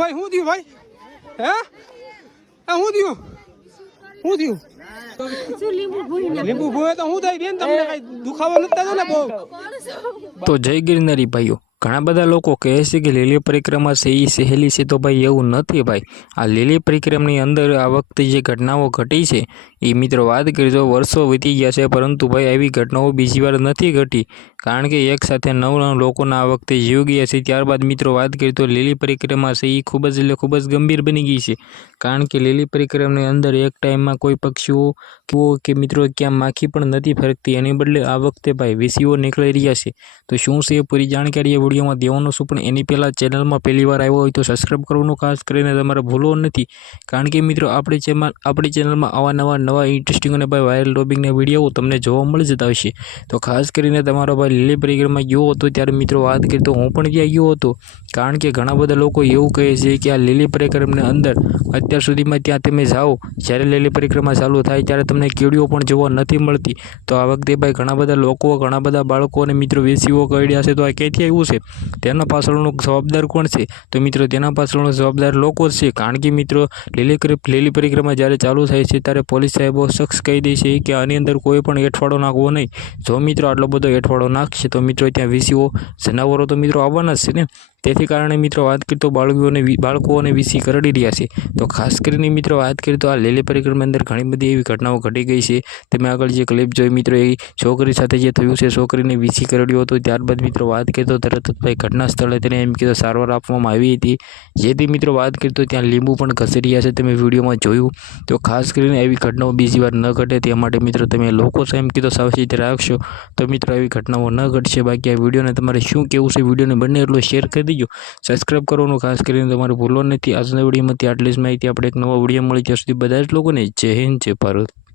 ભાઈ શું થયું ભાઈ? હે શું થયું? શું થયું? લીંબુ ભૂવે તો શું થાય બેન? તમને કઈ દુખાવો નથી થતો ને બહુ? તો જય ગિરનારી ભાઈઓ, ઘણા બધા લોકો કહે છે કે લીલી પરિક્રમા છે એ સહેલી છે, તો ભાઈ એવું નથી ભાઈ। આ લીલી પરિક્રમાની અંદર આ વખતે જે ઘટનાઓ ઘટી છે એ મિત્રો વાત કરી તો વર્ષો વીતી ગયા છે, પરંતુ ભાઈ આવી ઘટનાઓ બીજી વાર નથી ઘટી, કારણ કે એક સાથે 9 લોકોના આ વખતે જીવ ગયા છે। ત્યારબાદ મિત્રો વાત કરી તો લીલી પરિક્રમા છે એ ખૂબ જ ગંભીર બની ગઈ છે, કારણ કે લીલી પરિક્રમાની અંદર એક ટાઈમમાં કોઈ પક્ષીઓ કે મિત્રો ક્યાં માખી પણ નથી ફરકતી, એની બદલે આ વખતે ભાઈ વીસીઓ નીકળી રહ્યા છે। તો શું છે પૂરી જાણકારી વિડીયોમાં દેવાનો છું, પણ એની પહેલાં ચેનલમાં પહેલી વાર આવ્યો હોય તો સબસ્ક્રાઈબ કરવાનું ખાસ કરીને તમારે ભૂલવું નથી, કારણ કે મિત્રો આપણી ચેનલમાં આવા નવા ઇન્ટરેસ્ટિંગ અને ભાઈ વાયરલ ટોપિકના વિડીયો તમને જોવા મળી જતા હશે। તો ખાસ કરીને તમારો ભાઈ લીલી પરિક્રમા ગયો હતો ત્યારે મિત્રો વાત કરી તો હું પણ ત્યાં ગયો હતો, કારણ કે ઘણા બધા લોકો એવું કહે છે કે આ લીલી પરિક્રમાની અંદર અત્યાર સુધીમાં ત્યાં તમે જાઓ જ્યારે લીલી પરિક્રમા ચાલુ થાય ત્યારે તમને કીડીઓ પણ જોવા નથી મળતી। તો આ વખતે ભાઈ ઘણા બધા લોકો, ઘણા બધા બાળકો અને મિત્રો વીસીઓ કરડ્યા છે, તો આ ક્યાંથી આવ્યું છે? તેના પાછળનો જવાબદાર કોણ છે? તો મિત્રો તેના પાછળનો જવાબદાર લોકો જ છે, કારણ કે મિત્રો લીલી પરિક્રમા જ્યારે ચાલુ થાય છે ત્યારે પોલીસ સાહેબો શખ્સ કહી દે છે કે આની અંદર કોઈ પણ એઠવાડો નાખવો નહીં। જો મિત્રો આટલો બધો એઠવાડો નાખશે તો મિત્રો ત્યાં વીસીઓ જનાવરો તો મિત્રો આવવાના જ છે ને, તેથી કારણે મિત્રો વાત કરી તો બાળકો અને વીસી કરડી રહ્યા છે। તો ખાસ કરીને મિત્રો વાત કરી તો આ લીલી પરિક્રમાની અંદર ઘણી બધી એવી ઘટનાઓ ઘટી ગઈ છે। તમે આગળ જે ક્લિપ જોઈ મિત્રો એ છોકરી સાથે જે થયું છે, છોકરીને વીસી કરડ્યો હતો, ત્યારબાદ મિત્રો વાત કરી તો તરત જ ભાઈ ઘટના સ્થળે તેને એમ કીધું સારવાર આપવામાં આવી હતી, જેથી મિત્રો વાત કરી તો ત્યાં લીંબુ પણ ઘસી રહ્યા છે, તમે વિડીયોમાં જોયું। તો ખાસ કરીને એવી ઘટનાઓ બીજી વાર ન ઘટે તે માટે મિત્રો તમે લોકો એમ કીધું સાવચેતી રાખશો તો મિત્રો એવી ઘટનાઓ ન ઘટશે। બાકી આ વિડીયોને તમારે શું કહેવું છે, વિડીયોને બંને એટલો શેર કરી દીજો, સબસ્ક્રાઈબ કરવાનું ખાસ કરીને તમારે ભૂલવાનું નથી। આજના વિડીયોમાંથી આટલી જ માહિતી, આપણે એક નવા વિડીયો મળી ત્યાં સુધી બધા જ લોકોને જય હિન્દ જય ભારત।